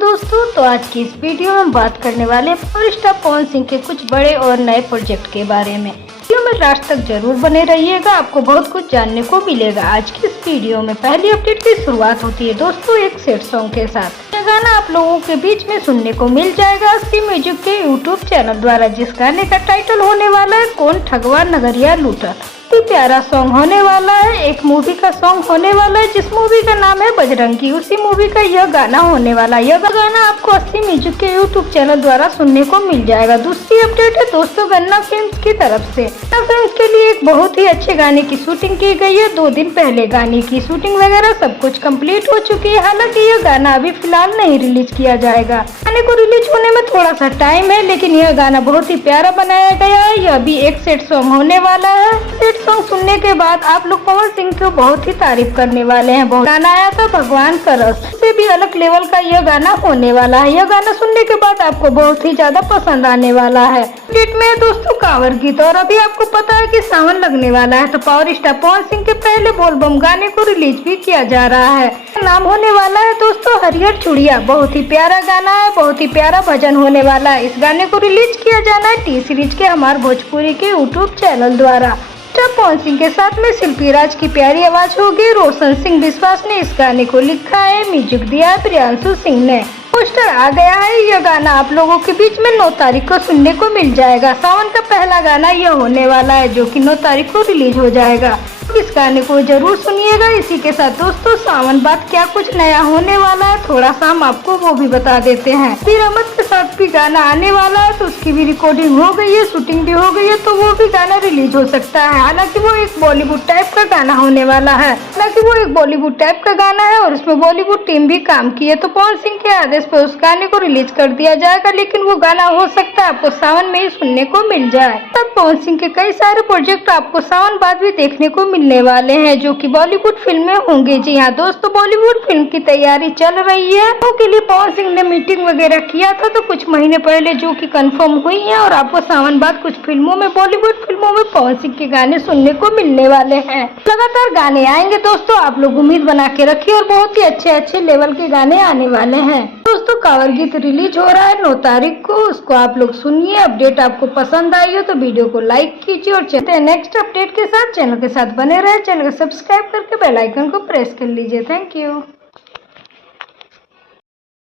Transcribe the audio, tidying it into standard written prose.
दोस्तों, तो आज की इस वीडियो में हम बात करने वाले हैं पावर स्टार पवन सिंह के कुछ बड़े और नए प्रोजेक्ट के बारे में। वीडियो में लास्ट तक जरूर बने रहिएगा, आपको बहुत कुछ जानने को मिलेगा। आज की इस वीडियो में पहली अपडेट की शुरुआत होती है दोस्तों एक सेट सॉन्ग के साथ। यह गाना आप लोगों के बीच में सुनने को मिल जाएगा अस्सी म्यूजिक के यूट्यूब चैनल द्वारा, जिस गाने का टाइटल होने वाला है कौन ठगवा नगरिया लूटा। प्यारा सॉन्ग होने वाला है, एक मूवी का सॉन्ग होने वाला है जिस मूवी का नाम है बजरंगी। उसी मूवी का यह गाना होने वाला है। यह गाना आपको अस्सी म्यूजिक के यूट्यूब चैनल द्वारा सुनने को मिल जाएगा। दूसरी अपडेट है दोस्तों गन्ना फिल्म्स की तरफ से। गन्ना फिल्म्स के लिए एक बहुत ही अच्छे गाने की शूटिंग की गई है। 2 दिन पहले गाने की शूटिंग वगैरह सब कुछ कंप्लीट हो चुकी है। हालांकि यह गाना अभी फिलहाल नहीं रिलीज किया जाएगा। गाने को रिलीज होने में थोड़ा सा टाइम है, लेकिन यह गाना बहुत ही प्यारा बनाया गया है। यह भी एक सेट सॉन्ग होने वाला है। सेट सॉन्ग सुनने के बाद आप लोग पवन सिंह को बहुत ही तारीफ करने वाले हैं। बहुत गाना आया था भगवान का रस, से भी अलग लेवल का यह गाना होने वाला है। यह गाना सुनने के बाद आपको बहुत ही ज्यादा पसंद आने वाला है। डेट में दोस्तों कांवर गीत, और अभी आपको पता है कि सावन लगने वाला है, तो पावर स्टार पवन सिंह के पहले बोलबम गाने को रिलीज भी किया जा रहा है। नाम होने वाला है दोस्तों हरियर चूड़िया। बहुत ही प्यारा गाना है, बहुत ही प्यारा भजन होने वाला है। इस गाने को रिलीज किया जाना है टी सीरीज के हमारे भोजपुरी के यूट्यूब चैनल द्वारा। पवन सिंह के साथ में शिल्पी राज की प्यारी आवाज होगी। रोशन सिंह विश्वास ने इस गाने को लिखा है, म्यूजिक दिया है प्रियांशु सिंह ने। पोस्टर आ गया है। यह गाना आप लोगों के बीच में 9 तारीख को सुनने को मिल जाएगा। सावन का पहला गाना यह होने वाला है, जो कि 9 तारीख को रिलीज हो जाएगा। इस गाने को जरूर सुनिएगा। इसी के साथ दोस्तों सावन बाद क्या कुछ नया होने वाला है, थोड़ा सा हम आपको वो भी बता देते हैं। फिर अहमद के साथ भी गाना आने वाला है, तो उसकी भी रिकॉर्डिंग हो गई है, शूटिंग भी हो गई है, तो वो भी गाना रिलीज हो सकता है। हालांकि वो एक बॉलीवुड टाइप का गाना होने वाला है। और उसमें बॉलीवुड टीम भी काम की है, तो पवन सिंह के आदेश पर उस गाने को रिलीज कर दिया जाएगा। लेकिन वो गाना हो सकता है आपको सावन में ही सुनने को मिल जाए। तब पवन सिंह के कई सारे प्रोजेक्ट आपको सावन बाद भी देखने को मिलने वाले हैं, जो कि बॉलीवुड फिल्म में होंगे। जी हाँ दोस्तों, बॉलीवुड फिल्म की तैयारी चल रही है। उसके लिए पवन सिंह ने मीटिंग वगैरह किया था, तो कुछ महीने पहले जो कि कंफर्म हुई है, और आपको सावन बाद कुछ फिल्मों में, बॉलीवुड फिल्मों में पवन सिंह के गाने सुनने को मिलने वाले हैं। लगातार गाने आएंगे दोस्तों, आप लोग उम्मीद बना के रखिए, और बहुत ही अच्छे लेवल के गाने आने वाले हैं। दोस्तों कांवर गीत रिलीज हो रहा है 9 तारीख को, उसको आप लोग सुनिए। अपडेट आपको पसंद आई हो तो वीडियो को लाइक कीजिए, और चलते हैं नेक्स्ट अपडेट के साथ। चैनल के साथ बने रहे, चैनल को सब्सक्राइब करके बेल आइकन को प्रेस कर लीजिए। Thank you.